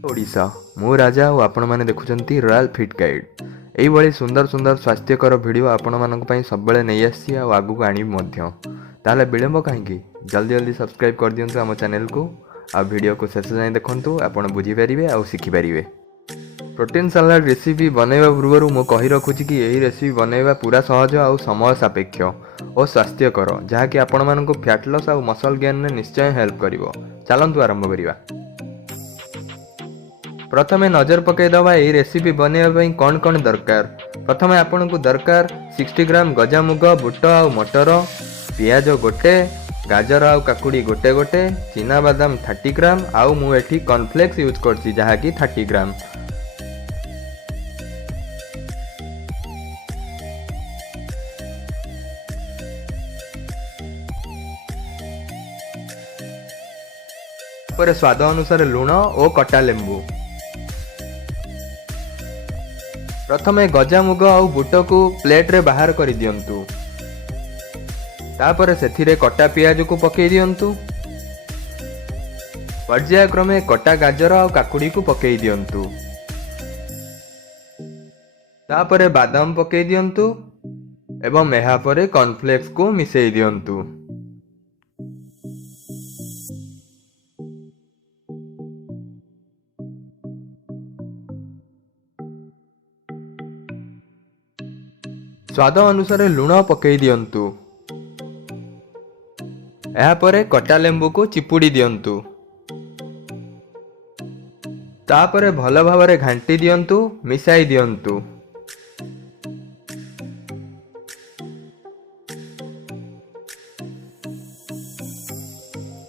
ओडिशा मु राजा और आपण मैंने देखुंत रॉयल फिट गाइड यही सुंदर सुंदर स्वास्थ्यकर वीडियो आपण मानी सब नहीं आसी आगू आनी ताले विलंब कहीं जल्दी जल्दी सब्सक्राइब कर दिंतु आम चैनल को आ वीडियो को शेष जाए देखूँ आप बुझीपारे और शिखिपारे। प्रोटीन सलाड रेसिपी बनैबा पूर्व मु कही रखुची कि यही रेसिपी बनैबा पूरा सहज और समय सापेक्ष और स्वास्थ्यकर जहाँकि आपण मानक फैट लॉस और मसल गेन में निश्चय हेल्प करिवो। चलंतु आरंभ करिबा। प्रथमे नजर पकईदवा यही रेसिपी बनैबा कौन कौन दरकार। प्रथमे आपन को दरकार 60 ग्राम गजामुग बुट और मटर, पियाज गोटे, गाजर और काकुड़ी गोटे गोटे, चीना बादाम 30 ग्राम आउ मु एठी कॉर्नफ्लेक्स यूज करछि जहाँकि 30 ग्राम। पर स्वाद अनुसार लुण और कटा लेंबू। प्रथमे गजामुग और बुट को प्लेट रे बाहर कर दियंतु। तापर सेथिरे कटा पियाज को पकई दियंतु। पर्यायक्रमे कटा गाजर और काकुड़ी को पकई दियंतु। तापर बादाम पकई दियंतु एवं एहा परे कॉर्नफ्लेक्स को मिसई दियंतु। स्वाद अनुसार लुण पकई दियंतु। एहा परे कटा लेंबू को चिपुड़ी दियंतु। तापरे भल भावरे घांटी दियंतु, मिसाई दियंतु।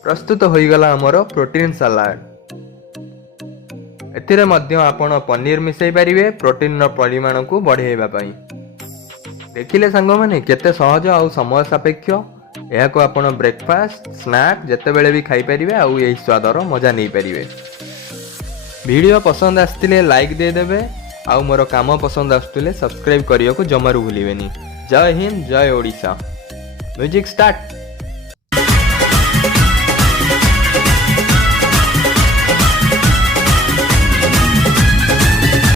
प्रस्तुत होई गला हमरो प्रोटीन सलाड। एथिरे मध्य आपण पनीर मिसाई पारिबे प्रोटीन परिमाण को बढ़ाइबा पई। देखिले सांग माने केते सहज और समय सापेक्ष। यह को आपण ब्रेकफास्ट स्नैक जते बेले भी खाई परिबे और यही स्वादर मजा नहीं पारिबे। वीडियो पसंद आस्तिले लाइक दे देबे और मोर काम पसंद आस्तुले सब्सक्राइब करियो को जमारू भूलिबेनी। जय हिंद, जय ओडिशा। Music start.